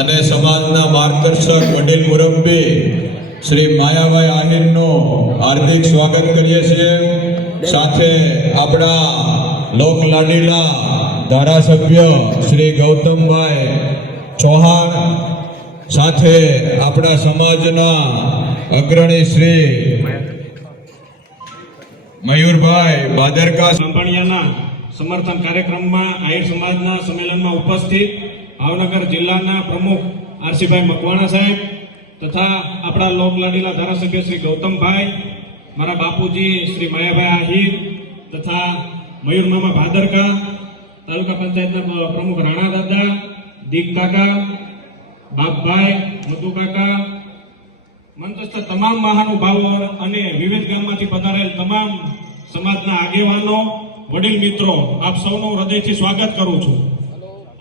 અને સમાજના માર્ગદર્શક વડીલ મુરબ્બી શ્રી માયાભાઈ આહિરનું હાર્દિક સ્વાગત કરીએ છીએ. સાથે આપણા લોક લાડીલા ધારાસભ્ય શ્રી ગૌતમભાઈ ચૌહાણ, સાથે આપણા સમાજના અગ્રણી શ્રી મયુરભાઈ બાદરકા. સંભાળિયાના સમર્થન કાર્યક્રમમાં આહિર સમાજના સંમેલનમાં ઉપસ્થિત ભાવનગર જિલ્લાના પ્રમુખ આરસીભાઈ મકવાણા સાહેબ તથા આપણા લોકલાડીલા ધારાસભ્ય શ્રી ગૌતમભાઈ, મારા બાપુજી શ્રી માયાભાઈ આહિર તથા મયુર મામા ભાદરકા, તાલુકા પંચાયતના પ્રમુખ રાણા દાદા, દીપ કાકા, બાપભાઈ, મધુ કાકા મંચસ્થ તમામ મહાનુભાવો અને વિવિધ ગામમાંથી પધારેલ તમામ સમાજના આગેવાનો, વડીલ મિત્રો, આપ સૌનું હૃદયથી સ્વાગત કરું છું.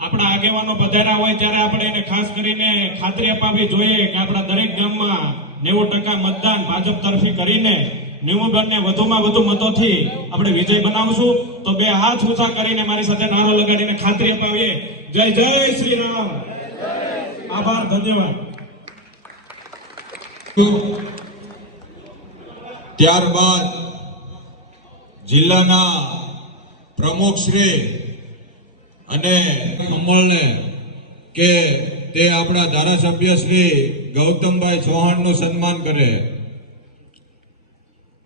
આપણા આગેવાનો પધાર્યા હોય ત્યારે આપણે એને ખાસ કરીને ખાતરી અપાવવી જોઈએ કે આપણા દરેક ગામમાં નેવું ટકા મતદાન ભાજપ તરફી કરીને નેવું વધુમાં વધુ મતોથી આપણે વિજય બનાવશું. તો બે હાથ ઊંચા કરીને મારી સાથે નારો લગાડીને ખાતરી અપાવીએ. જય જય શ્રી રામ આભાર, ધન્યવાદ. ત્યારબાદ જિલ્લાના પ્રમુખશ્રી અને કમળને કે તે આપણા ધારાસભ્ય શ્રી ગૌતમભાઈ ચૌહાણનું સન્માન કરે.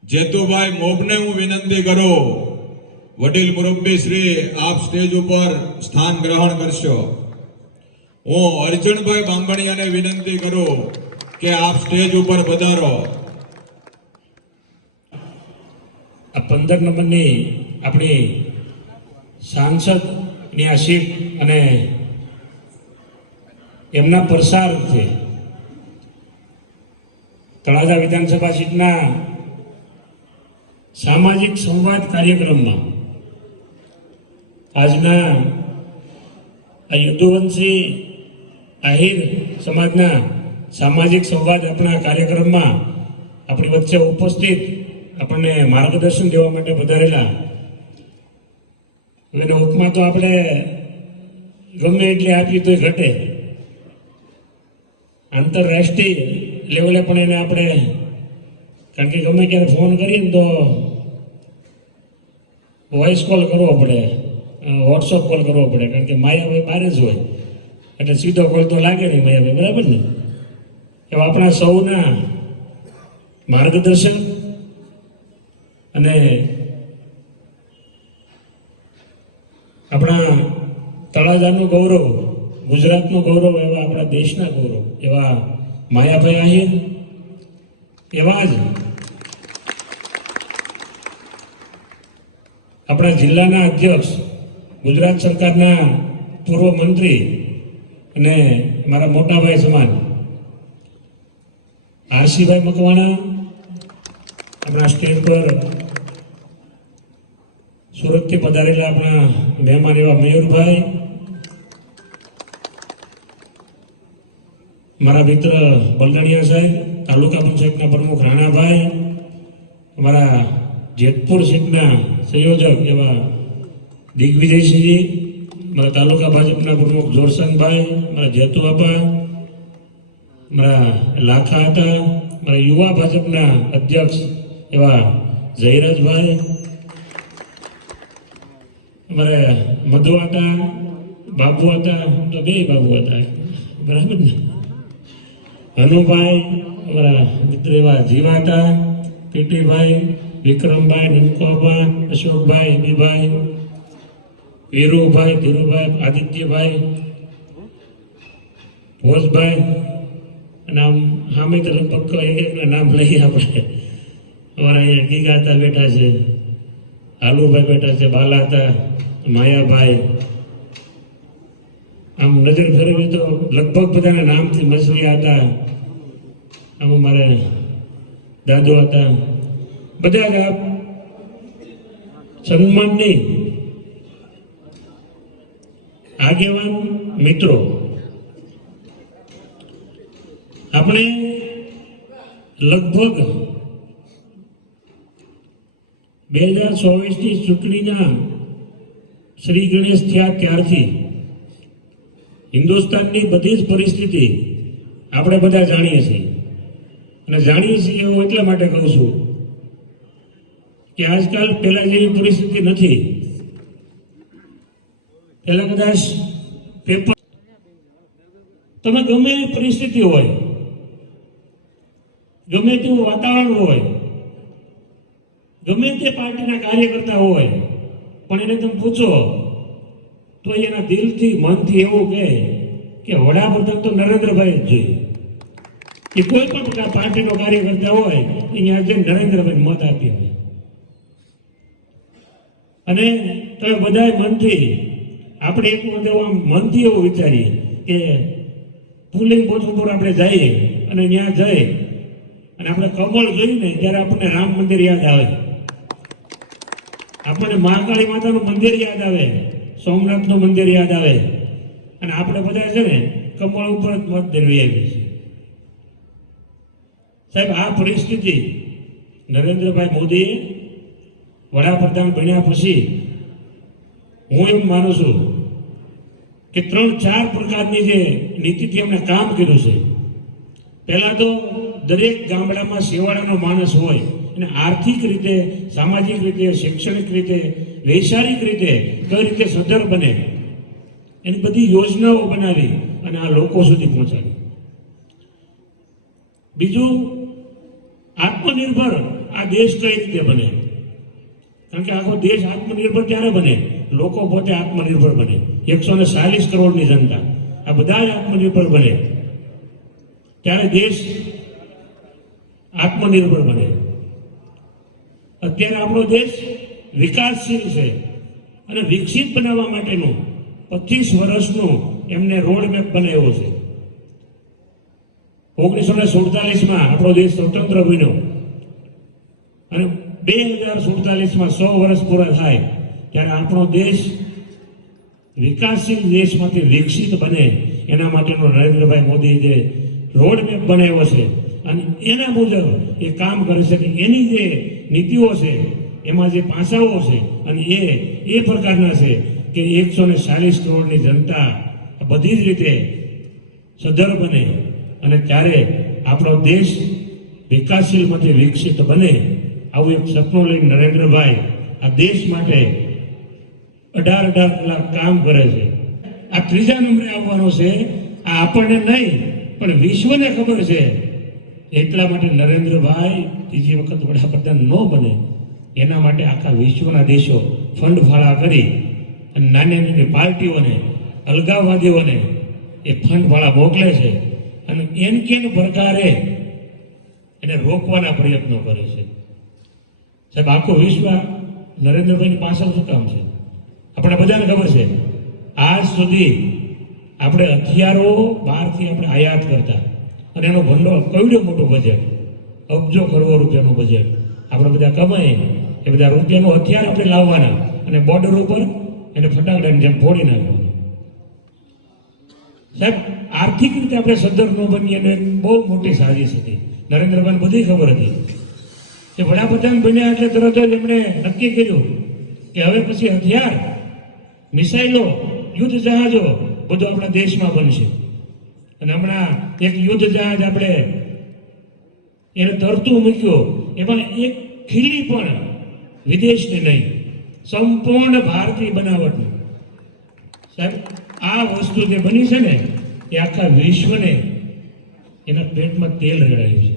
જેતુભાઈ મોબને હું વિનંતી કરું, વડીલ મુરબ્બી શ્રી આપ સ્ટેજ ઉપર સ્થાન ગ્રહણ કરશો. હું અર્જુનભાઈ બાંભણિયાને વિનંતી કરું કે આપ સ્ટેજ ઉપર પધારો. આ પંદર નંબરની આપણી સાંસદની આ સીટ અને એમના પ્રસારથી તળાજા વિધાનસભા સીટના સામાજિક સંવાદ કાર્યક્રમમાં આજના આ યદુવંશી આહિર સમાજના સામાજિક સંવાદ આપણા કાર્યક્રમમાં આપણી વચ્ચે ઉપસ્થિત આપણને માર્ગદર્શન દેવા માટે વધારેલા એને ઉપમા તો આપણે ગમે એટલી આપીએ તો ઘટે. આંતરરાષ્ટ્રીય લેવલે પણ એને આપણે કારણ કે ગમે ત્યારે ફોન કરીએ ને તો વોઇસ કોલ કરવો પડે વોટ્સઅપ કોલ કરવો પડે, કારણ કે માયાભાઈ બહાર જ હોય. એટલે સીધો કોલ તો લાગે નહીં માયાભાઈ, બરાબર ને? એવા આપણા સૌના માર્ગદર્શન અને આપણા તળાજાનું ગૌરવ, ગુજરાતનું ગૌરવ, એવા આપણા દેશના ગૌરવ, એવા માયાભાઈ આહિર, એવા જ આપણા જિલ્લાના અધ્યક્ષ, ગુજરાત સરકારના પૂર્વ મંત્રી અને મારા મોટાભાઈ સમાન, આરસીભાઈ મકવાણા, આપણા સ્ટેજ પર સુરતથી પધારેલા આપણા મહેમાન એવા મયુરભાઈ, મારા મિત્ર બલદણિયા સાહેબ, તાલુકા પંચાયતના પ્રમુખ રાણાભાઈ, અમારા જેતપુર સીટના સંયોજક એવા દિગ્વિજયસિંહજી, મારા તાલુકા ભાજપના પ્રમુખ જોરસંગભાઈ, મારા જેતુ બાપા, મારા લાખા હતા, મારા યુવા ભાજપના અધ્યક્ષ એવા જયરાજભાઈ અમારે મધુ હતા બાબુ હતા તો બે બાબુ હતા બરાબર ને હનુભાઈ અમારા મિત્ર એવા જીવા હતા પીટીભાઈ વિક્રમભાઈ નનકોબા અશોકભાઈ બીભાઈ વીરુભાઈ ધીરુભાઈ આદિત્યભાઈ ભોજભાઈ અને આમ સામે તો લગભગ એક એકના નામ લઈએ આપણે અમારા અહીંયા ગીગાતા બેઠા છે હાલુભાઈ બેઠા છે, બાલા હતા, માયાભાઈ. આમ નજર ફેરવી તો લગભગ બધાના નામથી મસલિયા હતા. આમ અમારે દાદો હતા. બધા જ આપ સન્માનની આગેવાન મિત્રો. આપણે લગભગ બે હજાર ચોવીસની ચૂંટણીના શ્રી ગણેશ થયા ત્યારથી હિન્દુસ્તાનની બધી જ પરિસ્થિતિ આપણે બધા જાણીએ છીએ. અને જાણીએ છીએ હું એટલા માટે કહું છું કે આજકાલ પહેલાં જેવી પરિસ્થિતિ નથી. પહેલા કદાચ પેપર તમે ગમે એવી પરિસ્થિતિ હોય, ગમે તેવું વાતાવરણ હોય ગમે તે પાર્ટીના કાર્યકર્તા હોય, પણ એને તમે પૂછો, તો એના દિલથી, મનથી એવું કહે કે વડાપ્રધાન તો નરેન્દ્રભાઈ જ જોઈએ. એ કોઈ પણ પાર્ટીનો કાર્યકર્તા હોય અહીંયા જઈને નરેન્દ્રભાઈ મત આપી હોય અને તમે બધાય મનથી, આપણે એક વખત આમ મનથી એવું વિચારીએ કે પુલિંગ બોથ ઉપર આપણે જઈએ અને ત્યાં જઈએ. અને આપણે કમળ જોઈને ત્યારે આપણને રામ મંદિર યાદ આવે. આપણને મહાકાળી માતાનું મંદિર યાદ આવે, સોમનાથનું મંદિર યાદ આવે. અને આપણે બધા છે ને કમળ ઉપર જ મત દેવી આવીએ છીએ. સાહેબ, આ પરિસ્થિતિ નરેન્દ્રભાઈ મોદીએ વડાપ્રધાન બન્યા પછી હું એમ માનું છું કે ત્રણ ચાર પ્રકારની જે નીતિથી એમણે કામ કર્યું છે. પહેલાં તો દરેક ગામડામાં શેવાળાનો માણસ હોય. અને આર્થિક રીતે, સામાજિક રીતે, શૈક્ષણિક રીતે, વૈચારિક રીતે કઈ રીતે સદ્ધર બને, એની બધી યોજનાઓ બનાવી અને આ લોકો સુધી પહોંચાડી. બીજું, આત્મનિર્ભર આ દેશ કઈ રીતે બને? કારણ કે આખો દેશ આત્મનિર્ભર ક્યારે બને? લોકો પોતે આત્મનિર્ભર બને. એકસો ને ચાલીસ કરોડની જનતા આ બધા જ આત્મનિર્ભર બને. ત્યારે દેશ આત્મનિર્ભર બને. અત્યારે આપણો દેશ વિકાસશીલ છે અને વિકસિત બનાવવા માટેનું પચીસ વર્ષનું એમને રોડ મેપ બનાવ્યો છે. ઓગણીસો ને સુડતાલીસમાં આપણો દેશ સ્વતંત્ર બન્યો અને બે હજાર સુડતાલીસમાં સો વર્ષ પૂરા થાય ત્યારે આપણો દેશ વિકાસશીલ દેશમાંથી વિકસિત બને એના માટેનો નરેન્દ્રભાઈ મોદી જે રોડ મેપ બનાવ્યો છે અને એના મુજબ એ કામ કરે છે કે એની જે નીતિઓ છે, એમાં જે પાસાઓ છે અને એ એ પ્રકારના છે કે એકસો ને ચાલીસ કરોડની જનતા બધી જ રીતે સદ્ધર બને અને ત્યારે આપણો દેશ વિકાસશીલમાંથી વિકસિત બને આવું એક સપનું લઈને નરેન્દ્રભાઈ આ દેશ માટે અઢાર અઢાર કલાક કામ કરે છે. આ ત્રીજા નંબરે આવવાનો છે, આ આપણને નહીં, પણ વિશ્વને ખબર છે એટલા માટે નરેન્દ્રભાઈ ત્રીજી વખત વડાપ્રધાન ન બને. એના માટે આખા વિશ્વના દેશો ફંડ ફાળા કરી અને નાની નાની પાર્ટીઓને અલગાવવાદીઓને એ ફંડ ફાળા મોકલે છે અને એન કેન પ્રકારે એને રોકવાના પ્રયત્નો કરે છે. સાહેબ, આખો વિશ્વ નરેન્દ્રભાઈની પાછળ શું કામ છે? આપણે બધાને ખબર છે. આજ સુધી આપણે હથિયારો બહારથી આપણે આયાત કરતા. અને એનો ભંડોળ કવડો મોટો બજેટ અબજો કરોડ રૂપિયાનું બજેટ આપણે બધા કમાઈએ, એ બધા રૂપિયાનું હથિયાર આપણે લાવવાના અને બોર્ડર ઉપર એને ફટાકડાની જેમ ફોડી નાખવાના. સાહેબ, આર્થિક રીતે આપણે સદ્ધર ન બનીએ અને બહુ મોટી સાજિશ હતી. નરેન્દ્રભાઈને બધી ખબર હતી કે વડાપ્રધાન બન્યા એટલે તરત જ એમણે નક્કી કર્યું કે હવે પછી હથિયાર મિસાઇલો યુદ્ધ જહાજો બધું આપણા દેશમાં બનશે. અને હમણાં એક યુદ્ધ જહાજ આપણે એને તરતું મૂક્યો. એમાં એક ખીલી પણ વિદેશની નહીં, સંપૂર્ણ ભારતીય બનાવટનું. સાહેબ, આ વસ્તુ જે બની છે ને, એ આખા વિશ્વને એના પેટમાં તેલ રેડાયું છે.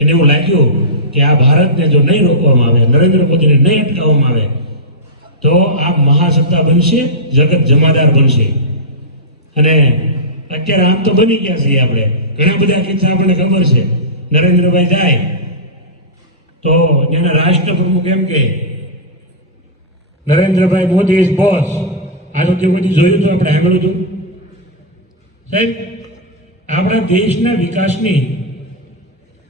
એને એવું લાગ્યું કે આ ભારતને જો નહીં રોકવામાં આવે, નરેન્દ્ર મોદીને નહીં અટકાવવામાં આવે, તો આ મહાસત્તા બનશે, જગત જમાદાર બનશે. અને અત્યારે આમ તો બની ગયા છીએ આપણે. ઘણા બધા કિસ્સા આપણને ખબર છે. નરેન્દ્રભાઈ જાય. તો એના રાષ્ટ્ર પ્રમુખ એમ કે નરેન્દ્રભાઈ મોદી ઇઝ બોસ આ તો તે બધું જોયું હતું આપણે, સાંભળ્યું હતું? સાહેબ, આપણા દેશના વિકાસની,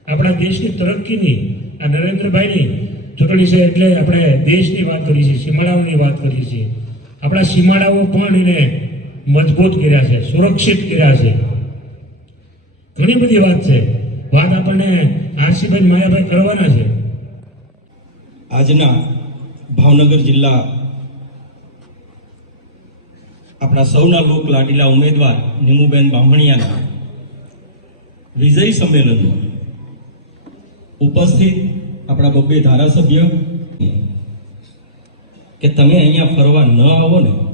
આપણા દેશની તરક્કીની, આ નરેન્દ્રભાઈની ચૂંટણી છે એટલે આપણે દેશની વાત કરીએ છીએ, સીમાડાઓની વાત કરીએ છીએ. આપણા સીમાડાઓ પણ એને મજબૂત કર્યા છે, સુરક્ષિત કર્યા છે. ઘણી બધી વાત છે. વાત આપણને આશીભાઈ માયાભાઈ કરવાના છે. આજના ભાવનગર જિલ્લા આપણા સૌના લોક લાડીલા ઉમેદવાર નિમુબેન બામણિયાના વિજય સંમેલનમાં ઉપસ્થિત આપણા બબ્બે ધારાસભ્ય કે તમે અહીંયા ફરવા ન આવો ને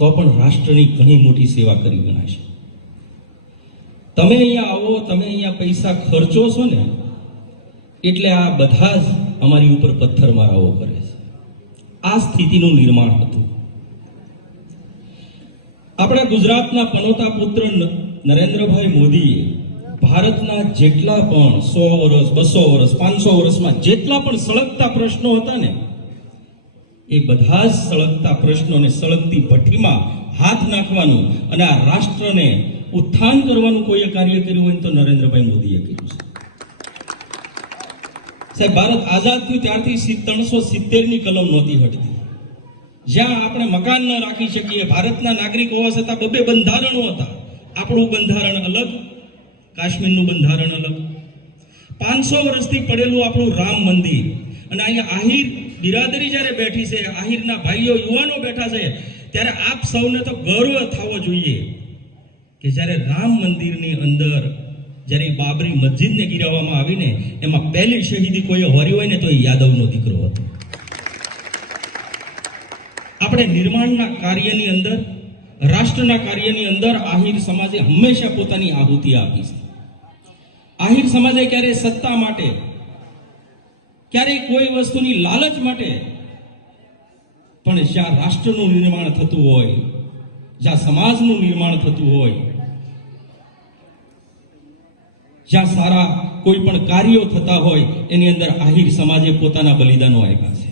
તો પણ રાષ્ટ્રની ઘણી મોટી સેવા કરી ગણાશે તમે અહીંયા આવો, તમે અહીંયા પૈસા ખર્ચો છો ને, એટલે આ બધા જ અમારી ઉપર પથ્થરમારાઓ કરે છે. આ સ્થિતિનું નિર્માણ હતું. આપણા ગુજરાતના પનોતા પુત્ર નરેન્દ્રભાઈ મોદીએ ભારતના જેટલા પણ સો વર્ષ, બસો વર્ષ, પાંચસો વર્ષમાં જેટલા પણ સળગતા પ્રશ્નો હતા ને એ બધા જ સળગતા પ્રશ્નોને સળગતી ભઠ્ઠીમાં હાથ નાખવાનું અને આ રાષ્ટ્રને ઉત્થાન કરવાનું કોઈએ કાર્ય કર્યું હોય તો નરેન્દ્રભાઈ મોદીએ કર્યું છે. સાહેબ, ભારત આઝાદ થયું ત્યારથી ત્રણસો સિત્તેરની કલમ નહોતી હટતી. જ્યાં આપણે મકાન ન રાખી શકીએ, ભારતના નાગરિક હોવા છતાં બબે બંધારણો હતા. આપણું બંધારણ અલગ, કાશ્મીરનું બંધારણ અલગ. પાંચસો વર્ષથી પડેલું આપણું રામ મંદિર. અને અહીંયા આહિર બિરાદરી જ્યારે બેઠી છે, આહિરના ભાઈઓ યુવાનો બેઠા છે, ત્યારે આપ સૌને તો ગર્વ થવો જોઈએ કે જ્યારે રામ મંદિરની અંદર જ્યારે બાબરી મસ્જિદને ગિરાવવામાં આવીને એમાં પહેલી શહીદી કોઈએ હોરી હોય ને તો એ યાદવનો દીકરો હતો. આપણે નિર્માણના કાર્યની અંદર, રાષ્ટ્રના કાર્યની અંદર આહિર સમાજે હંમેશા પોતાની આહુતિ આપી છે. આહિર સમાજે ક્યારેય સત્તા માટે ક્યારેય કોઈ વસ્તુની લાલચ માટે પણ જ્યાં રાષ્ટ્રનું નિર્માણ થતું હોય, જ્યાં સમાજનું નિર્માણ થતું હોય, જ્યાં સારા કોઈ પણ કાર્યો થતા હોય, એની અંદર આહિર સમાજે પોતાના બલિદાનો આપ્યા છે.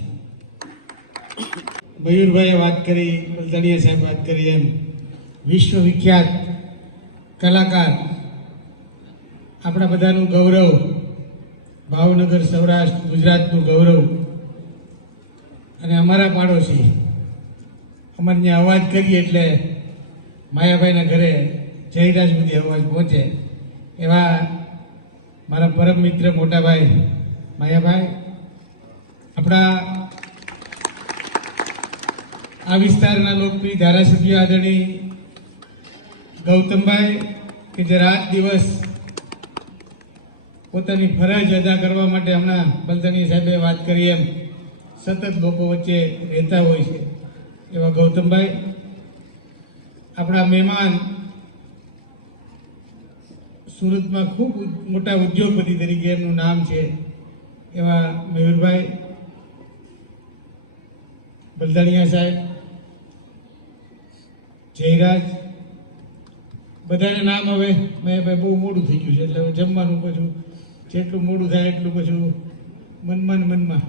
મયુરભાઈએ વાત કરી બલદણીયા સાહેબ વાત કરી એમ. વિશ્વવિખ્યાત કલાકાર. આપણા બધાનું ગૌરવ. ભાવનગર સૌરાષ્ટ્ર, ગુજરાતનું ગૌરવ અને અમારા પાડોશી. ત્યાં અવાજ કરીએ એટલે માયાભાઈના ઘરે જયરાજ સુધી અવાજ પહોંચે. એવા મારા પરમ મિત્ર મોટાભાઈ માયાભાઈ, આપણા આ વિસ્તારના લોકપ્રિય ધારાસભ્ય આદરણીય ગૌતમભાઈ, કે જે રાત દિવસ પોતાની ફરજ અદા કરવા માટે હમણાં બંધની સાહેબે વાત કરી એમ. સતત લોકો વચ્ચે રહેતા હોય છે. એવા ગૌતમભાઈ, આપણા મહેમાન સુરતમાં ખૂબ મોટા ઉદ્યોગપતિ તરીકે એમનું નામ છે. એવા મયુરભાઈ બલદાણિયા સાહેબ, જયરાજ, બધાને નામ હવે મેં ભાઈ બહુ મોડું થઈ ગયું છે, એટલે જમવાનું પછી જેટલું મોડું થાય એટલું પછી મનમાં મનમાં.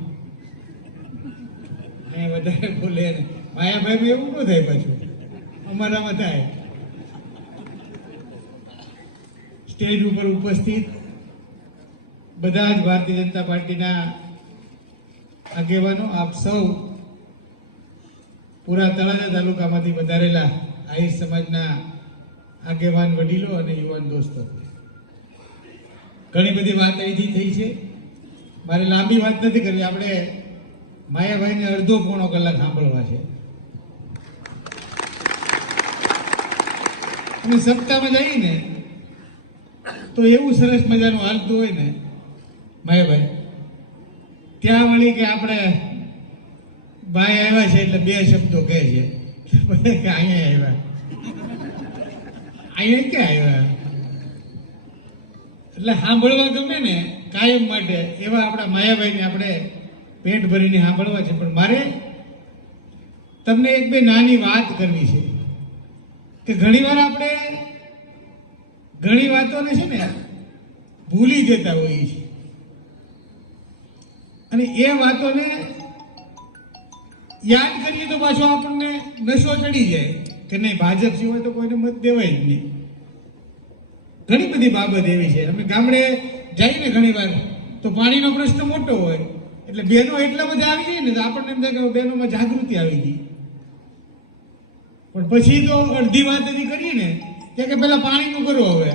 અહીંયા વધારે બોલે માયાભાઈ બી એવું ન થાય પાછું. અમારામાં થાય. સ્ટેજ ઉપર ઉપસ્થિત બધા જ ભારતીય જનતા પાર્ટીના આગેવાનો, આપ સૌ પૂરા તળાજા તાલુકામાંથી વધારેલા આહિર સમાજના આગેવાન, વડીલો અને યુવાન દોસ્તો. ઘણી બધી વાત અહીંથી થઈ છે. મારે લાંબી વાત નથી કરવી. આપણે માયાભાઈને અડધો પોણો કલાક સાંભળવા છે. અને સપ્તાહમાં જઈને તો એવું સરસ મજાનું હાલતું હોય ને, માયાભાઈ, ત્યાં વળી કે આપણે ભાઈ આવ્યા છે એટલે બે શબ્દો કહે છે. કે અહીંયા આવ્યા. અહીંયા ક્યાં આવ્યા? એટલે સાંભળવા ગમે ને કાયમ માટે એવા આપણા માયાભાઈને આપણે પેટ ભરીને સાંભળવા છે. પણ મારે તમને એક બે નાની વાત કરવી છે. કે ઘણીવાર આપણે ઘણી વાતોને છે ને ભૂલી જતા હોઈએ છીએ. અને એ વાતોને યાદ કરીએ તો પાછો આપણને નશો ચડી જાય કે નહીં, ભાજપ સિવાય તો કોઈને મત દેવાય જ નહીં. ઘણી બધી બાબત એવી છે. અમે ગામડે જઈને ઘણી વાર તો પાણીનો પ્રશ્ન મોટો હોય, એટલે બહેનો એટલા બધા આવી જાય ને તો આપણને એમ થાય કે બહેનોમાં જાગૃતિ આવી ગઈ. પણ પછી તો અડધી વાત હજી કરીએ ને કે પેલા પાણીનું કરો હવે.